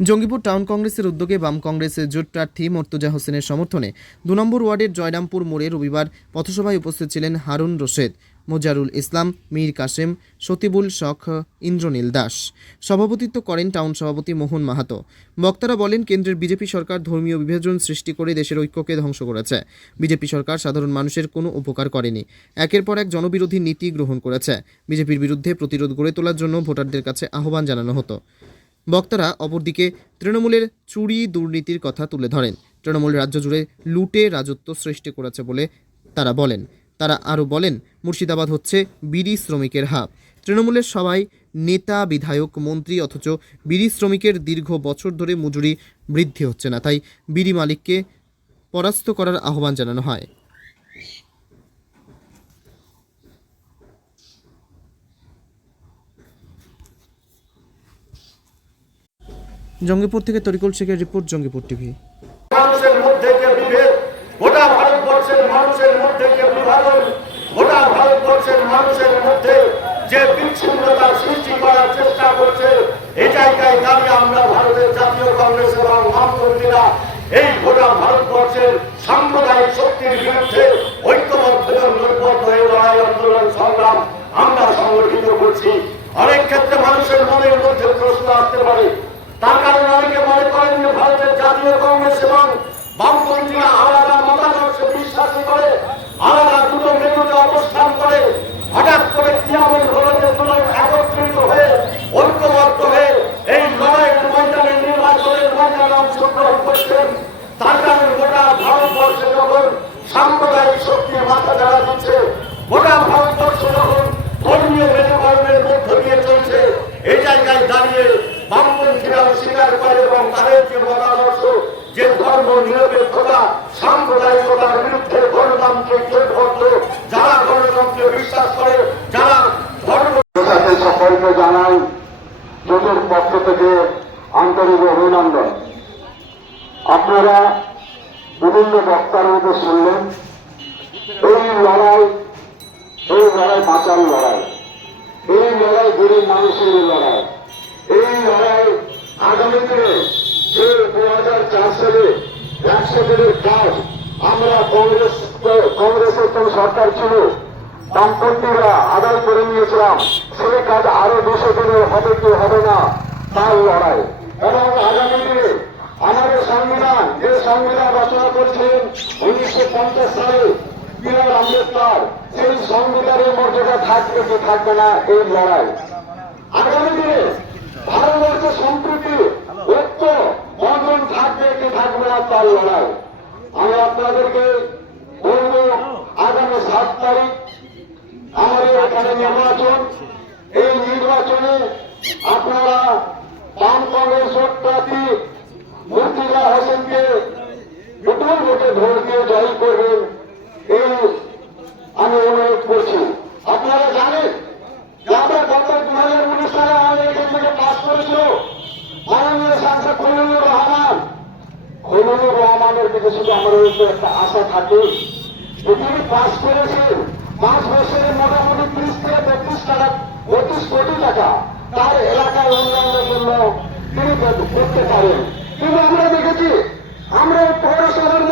Jangipur town কংগ্রেসের উদ্যোগে বাম কংগ্রেসের জোট প্রার্থী মর্তুজা হোসেনের সমর্থনে দু নম্বর ওয়ার্ডের জয়রামপুর মোড়ে রবিবার পথসভায় উপস্থিত ছিলেন হারুন রশেদ, মোজারুল ইসলাম, মীর কাসেম সতিবুল শখ, ইন্দ্রনীল দাস। সভাপতিত্ব করেন টাউন সভাপতি মোহন মাহাতো। বক্তারা বলেন, কেন্দ্রের বিজেপি সরকার ধর্মীয় বিভাজন সৃষ্টি করে দেশের ঐক্যকে ধ্বংস করেছে। বিজেপি সরকার সাধারণ মানুষের কোনো উপকার করেনি। একের পর এক জনবিরোধী নীতি গ্রহণ করেছে। বিজেপির বিরুদ্ধে প্রতিরোধ গড়ে তোলার জন্য ভোটারদের কাছে আহ্বান জানানো হতো। বক্তারা অপরদিকে তৃণমূলের চুরি দুর্নীতির কথা তুলে ধরেন। তৃণমূল রাজ্য জুড়ে লুটে রাজত্ব সৃষ্টি করেছে বলে তারা বলেন। তারা আরও বলেন, মুর্শিদাবাদ হচ্ছে বিড়ি শ্রমিকের হাব। তৃণমূলের সবাই নেতা, বিধায়ক, মন্ত্রী অথচ বিড়ি শ্রমিকের দীর্ঘ বছর ধরে মজুরি বৃদ্ধি হচ্ছে না, তাই বিড়ি মালিককে পরাস্ত করার আহ্বান জানানো হয়। জঙ্গিপুর থেকে তরিকুল শেখের রিপোর্ট জঙ্গিপুর টিভি। মানুষের মধ্যে ভারতবর্ষের মানুষের মধ্যে মানুষের মধ্যে যে জাতীয় এই গোটা ভারতবর্ষের সাম্প্রদায়িক শক্তির বিরুদ্ধে হয়ে আন্দোলন আমরা সংগঠিত করছি। অনেক ক্ষেত্রে মানুষের মনের মধ্যে প্রশ্ন আসতে পারে তার কারণে অনেকে মনে করেন যে জাতীয় কংগ্রেস এবং বামপন্থীরা আলাদা মতাদর্শে বিশ্বাসী করে, আলাদা দুটো মেরুতে অবস্থান করে, হঠাৎ করে তৃণমূল হলতে কোনো একত্রিত হয়ে, ঐক্যবদ্ধ হয়ে এই লড়াইয়ের ময়দানে নির্বাচনের ময়দানে অংশগ্রহণ করছেন। তার কারণে গোটা ভারতবর্ষে যখন সাম্প্রদায়িক শক্তির মাথা ধরা দিচ্ছে গোটা ভারতবর্ষ যখন ধর্মীয় মেরুকরণের মধ্য দিয়ে চলছে এই জায়গায় দাঁড়িয়ে বামপন্থীরাও স্বীকার করে এবং তাদের যে মতাদর্শ যে ধর্ম নিরপেক্ষতা, সাম্প্রদায়িকতার বিরুদ্ধে গণতন্ত্রের জোটবদ্ধ যারা গণতন্ত্রে বিশ্বাস করে, যারা ধর্ম সকলকে জানাই জোটের পক্ষ থেকে আন্তরিক অভিনন্দন। আপনারা বিভিন্ন বক্তার মধ্যে শুনলেন, এই লড়াই এই লড়াই বাঁচার লড়াই, এই লড়াই গরিব মানুষের লড়াই, এই লড়াই আগামী দিনে যে দু হাজার চার সালে একশো দিনের কাজ। আমরা কংগ্রেস কংগ্রেসের কোন সরকার ছিল, বামপন্থীরা আদায় করে নিয়েছিলাম। সেই কাজ আরও দুশো দিনের হবে কি হবে না, তার লড়াই। এবং আগামী দিনে আমাদের সংবিধান, যে সংবিধান রচনা করেছিলেন উনিশশো পঞ্চাশ সালে বি আর আম্বেদকর, সেই সংবিধানের মর্যাদা থাকবে কি থাকবে না, এই লড়াই আগামী দিনে ভারতবর্ষের সম্প্রীতি ঐক্য বন্ধন থাকবে কি থাকবে না তার লড়াই আমি আপনাদেরকে বলব, আগামী সাত তারিখ আমাদের এখানে নির্বাচন। এই নির্বাচনে আপনারা বাম কংগ্রেস প্রার্থী মুর্তিজা হোসেনকে বিপুল ভোটে ভোট দিয়ে জয়ী করবেন এই আমি অনুরোধ করছি। আপনারা জানেন আমরা গত দু হাজার উনিশ সালে আমাদের এখান থেকে পাশ করেছিল মাননীয় সাংসদ খলিলুর রহমান খলিলুর দিকে শুধু আমাদের উপর একটা আশা থাকে। এখানে পাস করেছে, পাঁচ বছরে মোটামুটি ত্রিশ থেকে বত্রিশ টাকা, বত্রিশ কোটি টাকা। তার এলাকার উন্নয়নের জন্য তিনি করতে পারেন। কিন্তু আমরা দেখেছি, আমরা পৌরসভার